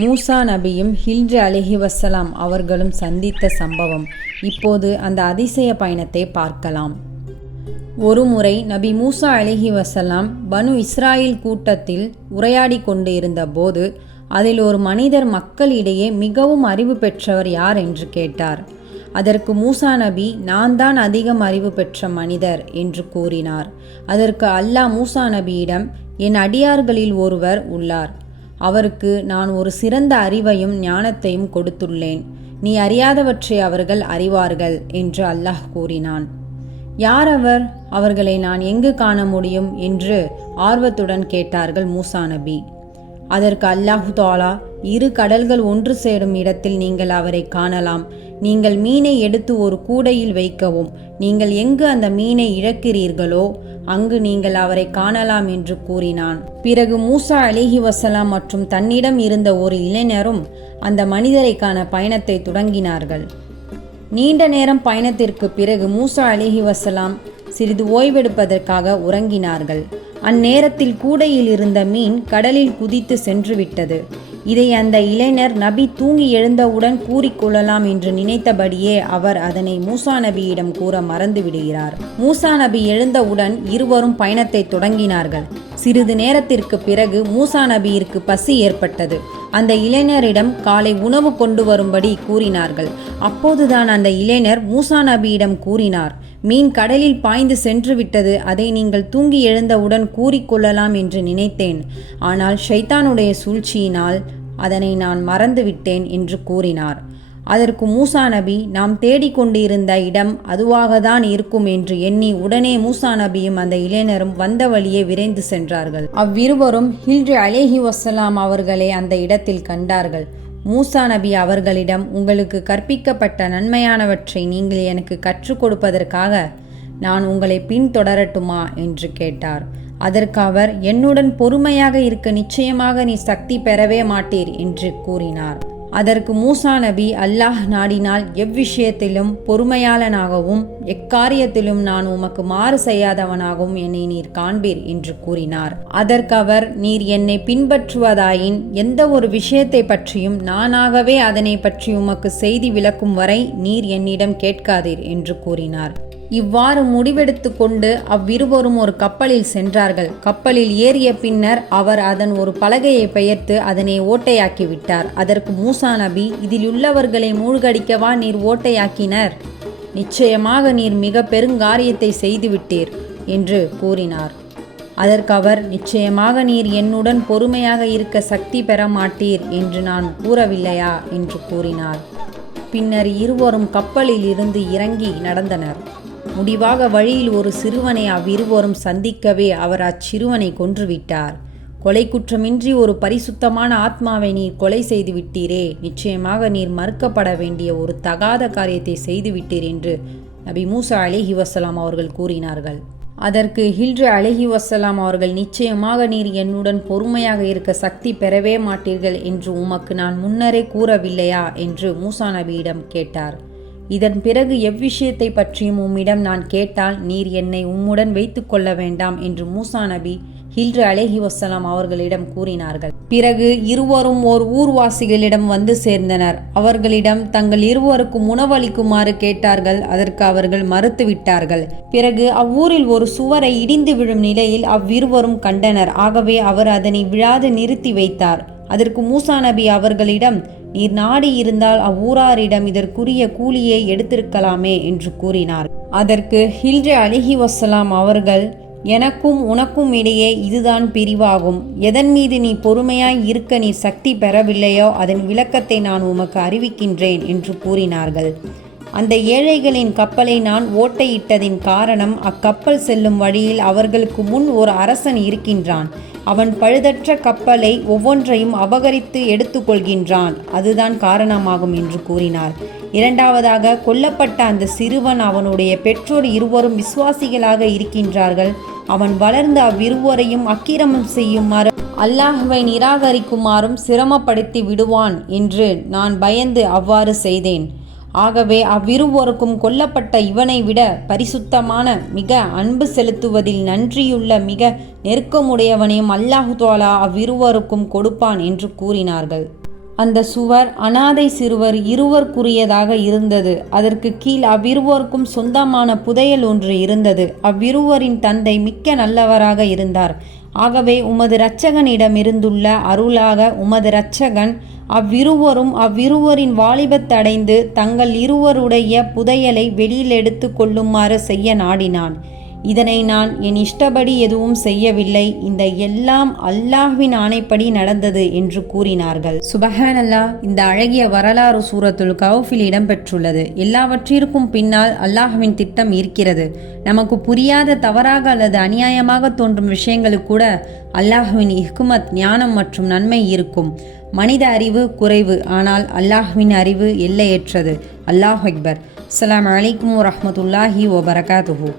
மூசா நபியும் ஹில்ர் அலைஹிவஸ்ஸலாம் அவர்களும் சந்தித்த சம்பவம். இப்போது அந்த அதிசய பயணத்தை பார்க்கலாம். ஒருமுறை நபி மூசா அலைஹிவஸ்ஸலாம் பனு இஸ்ராயில் கூட்டத்தில் உரையாடி கொண்டு இருந்த போது அதில் ஒரு மனிதர் மக்களிடையே மிகவும் அறிவு பெற்றவர் யார் என்று கேட்டார். அதற்கு மூசா நபி, நான் தான் அதிகம் அறிவு பெற்ற மனிதர் என்று கூறினார். அதற்கு அல்லாஹ் மூசா நபியிடம், என் அடியார்களில் ஒருவர் உள்ளார். அவருக்கு நான் ஒரு சிறந்த அறிவையும் ஞானத்தையும் கொடுத்துள்ளேன். நீ அறியாதவற்றை அவர்கள் அறிவார்கள் என்று அல்லாஹ் கூறினான். யார் அவர்? அவர்களை நான் எங்கு காண முடியும் என்று ஆர்வத்துடன் கேட்டார்கள் மூசா நபி. அதற்கு அல்லாஹு தஆலா, இரு கடல்கள் ஒன்று சேரும் இடத்தில் நீங்கள் அவரை காணலாம். நீங்கள் மீனை எடுத்து ஒரு கூடையில் வைக்கவும். நீங்கள் எங்கு அந்த மீனை இழக்கிறீர்களோ அங்கு நீங்கள் அவரை காணலாம் என்று கூறினான். பிறகு மூசா அலைஹிவஸ்ஸலாம் மற்றும் தன்னிடம் இருந்த ஒரு இளைஞரும் அந்த மனிதரை காண பயணத்தை தொடங்கினார்கள். நீண்ட நேரம் பயணத்திற்கு பிறகு மூசா அலைஹிவஸ்ஸலாம் சிறிது ஓய்வெடுப்பதற்காக உறங்கினார்கள். அந்நேரத்தில் கூடையில் இருந்த மீன் கடலில் குதித்து சென்று விட்டது. இதை அந்த இளைஞர் நபி தூங்கி எழுந்தவுடன் கூறிக்கொள்ளலாம் என்று நினைத்தபடியே அவர் அதனை மூசா நபியிடம் கூற மறந்து விடுகிறார். மூசா நபி எழுந்தவுடன் இருவரும் பயணத்தை தொடங்கினார்கள். சிறிது நேரத்திற்கு பிறகு மூசா நபியிற்கு பசி ஏற்பட்டது. அந்த இளைஞரிடம் காலை உணவு கொண்டு வரும்படி கூறினார்கள். அப்போதுதான் அந்த இளைஞர் மூசா நபியிடம் கூறினார், மீன் கடலில் பாய்ந்து சென்று விட்டது. அதை நீங்கள் தூங்கி எழுந்தவுடன் கூறிக்கொள்ளலாம் என்று நினைத்தேன். ஆனால் ஷைத்தானுடைய சூழ்ச்சியினால் அதனை நான் மறந்துவிட்டேன் என்று கூறினார். அதற்கு மூசா நபி, நாம் தேடிக்கொண்டிருந்த இடம் அதுவாகத்தான் இருக்கும் என்று எண்ணி உடனே மூசா நபியும் அந்த இளைஞரும் வந்த வழியே விரைந்து சென்றார்கள். அவ்விருவரும் ஹில்ர் அலைஹிவஸ்ஸலாம் அவர்களை அந்த இடத்தில் கண்டார்கள். மூசா நபி அவர்களிடம், உங்களுக்கு கற்பிக்கப்பட்ட நன்மையானவற்றை நீங்கள் எனக்கு கற்றுக் கொடுப்பதற்காக நான் உங்களை பின்தொடரட்டுமா என்று கேட்டார். அதற்கு அவர், என்னுடன் பொறுமையாக இருக்க நிச்சயமாக நீ சக்தி பெறவே மாட்டீர் என்று கூறினார். அதற்கு மூசா நபி, அல்லாஹ் நாடினால் எவ்விஷயத்திலும் பொறுமையாளனாகவும் எக்காரியத்திலும் நான் உமக்கு மாறு செய்யாதவனாகவும் என்னை நீர் காண்பீர் என்று கூறினார். அதற்கு அவர், நீர் என்னை பின்பற்றுவதாயின் எந்த ஒரு விஷயத்தை பற்றியும் நானாகவே அதனை பற்றி உமக்கு செய்தி விளக்கும் வரை நீர் என்னிடம் கேட்காதீர் என்று கூறினார். இவ்வாறு முடிவெடுத்து கொண்டு அவ்விருவரும் ஒரு கப்பலில் சென்றார்கள். கப்பலில் ஏறிய பின்னர் அவர் அதன் ஒரு பலகையை பெயர்த்து அதனை ஓட்டையாக்கி விட்டார். அதற்கு மூசா நபி, இதில் உள்ளவர்களை மூழ்கடிக்கவா நீர் ஓட்டையாக்கினர்? நிச்சயமாக நீர் மிக பெருங்காரியத்தை செய்துவிட்டீர் என்று கூறினார். அதற்கு அவர், நிச்சயமாக நீர் என்னுடன் பொறுமையாக இருக்க சக்தி பெற மாட்டீர் என்று நான் கூறவில்லையா என்று கூறினார். பின்னர் இருவரும் கப்பலில் இருந்து இறங்கி நடந்தனர். முடிவாக வழியில் ஒரு சிறுவனை அவ்விருவரும் சந்திக்கவே அவர் அச்சிறுவனை கொன்றுவிட்டார். கொலை குற்றமின்றி ஒரு பரிசுத்தமான ஆத்மாவை நீர் கொலை செய்து விட்டீரே, நிச்சயமாக நீர் மறுக்கப்பட வேண்டிய ஒரு தகாத காரியத்தை செய்துவிட்டீர் என்று நபி மூசா அலைஹிவஸ்ஸலாம் அவர்கள் கூறினார்கள். அதற்கு ஹில்ர் அலைஹிவஸ்ஸலாம் அவர்கள், நிச்சயமாக நீர் என்னுடன் பொறுமையாக இருக்க சக்தி பெறவே மாட்டீர்கள் என்று உமக்கு நான் முன்னரே கூறவில்லையா என்று மூசா நபியிடம் கேட்டார். இதன் பிறகு எவ்விஷயத்தை பற்றியும் உம்மிடம் நான் கேட்டால் நீர் என்னை உம்முடன் வைத்துக் கொள்ள வேண்டாம் என்று மூசா நபி ஹில்ர் அலைஹிவஸ்ஸலாம் அவர்களிடம் கூறினார்கள். பிறகு இருவரும் ஓர் ஊர்வாசிகளிடம் வந்து சேர்ந்தனர். அவர்களிடம் தங்கள் இருவருக்கும் உணவளிக்குமாறு கேட்டார்கள். அதற்கு அவர்கள் மறுத்துவிட்டார்கள். பிறகு அவ்வூரில் ஒரு சுவரை இடிந்து விழும் நிலையில் அவ்விருவரும் கண்டனர். ஆகவே அவர் அதனை விழாது நிறுத்தி வைத்தார். அதற்கு மூசா நபி அவர்களிடம், நீர் நாடி இருந்தால் அவ்வூராரிடம் இதற்குரிய கூலியை எடுத்திருக்கலாமே என்று கூறினார். அதற்கு ஹில்ர் அலைஹிவஸ்ஸலாம் அவர்கள், எனக்கும் உனக்கும் இடையே இதுதான் பிரிவாகும். எதன் மீது நீ பொறுமையாய் இருக்க நீ சக்தி பெறவில்லையோ அதன் விளக்கத்தை நான் உமக்கு அறிவிக்கின்றேன் என்று கூறினார்கள். அந்த ஏழைகளின் கப்பலை நான் ஓட்டையிட்டதின் காரணம், அக்கப்பல் செல்லும் வழியில் அவர்களுக்கு முன் ஒரு அரசன் இருக்கின்றான். அவன் பழுதற்ற கப்பலை ஒவ்வொன்றையும் அபகரித்து எடுத்துக்கொள்கின்றான். அதுதான் காரணமாகும் என்று கூறினார். இரண்டாவதாக, கொல்லப்பட்ட அந்த சிறுவன் அவனுடைய பெற்றோர் இருவரும் விசுவாசிகளாக இருக்கின்றார்கள். அவன் வளர்ந்து அவ்விருவரையும் அக்கிரமம் செய்யுமாறு அல்லாஹ்வை நிராகரிக்குமாறும் சிரமப்படுத்தி விடுவான் என்று நான் பயந்து அவ்வாறு செய்தேன். ஆகவே அவ்விருவருக்கும் கொல்லப்பட்ட இவனை விட பரிசுத்தமான மிக அன்பு செலுத்துவதில் நன்றியுள்ள மிக நெருக்கமுடையவனையும் அல்லாஹு தஆலா அவ்விருவருக்கும் கொடுப்பான் என்று கூறினார்கள். அந்த சுவர் அனாதை சிறுவர் இருவருக்குரியதாக இருந்தது. அதற்கு கீழ் அவ்விருவருக்கும் சொந்தமான புதையல் ஒன்று இருந்தது. அவ்விருவரின் தந்தை மிக்க நல்லவராக இருந்தார். ஆகவே உமது இரட்சகனிடமிருந்துள்ள அருளாக உமது இரட்சகன் அவ்விருவரும் அவ்விருவரின் வாலிபத்தடைந்து தங்கள் இருவருடைய புதையலை வெளியில் எடுத்து கொள்ளுமாறு செய்ய நாடினான். இதனை நான் என் இஷ்டப்படி எதுவும் செய்யவில்லை, இந்த எல்லாம் அல்லாஹ்வின் ஆணைப்படி நடந்தது என்று கூறினார்கள். சுபஹானல்லாஹ். இந்த அழகிய வரலாறு சூரத்துல் கஹ்ஃபில் இடம்பெற்றுள்ளது. எல்லாவற்றிற்கும் பின்னால் அல்லாஹ்வின் திட்டம் இருக்கிறது. நமக்கு புரியாத, தவறாக அல்லது அநியாயமாக தோன்றும் விஷயங்களுக்கு கூட அல்லாஹ்வின் ஹிக்மத், ஞானம் மற்றும் நன்மை இருக்கும். மனித அறிவு குறைவு, ஆனால் அல்லாஹ்வின் அறிவு எல்லையற்றது. அல்லாஹ் அக்பர். அஸ்ஸலாமு அலைக்கும் வரஹ்மத்துல்லாஹி வபரகாத்துஹு.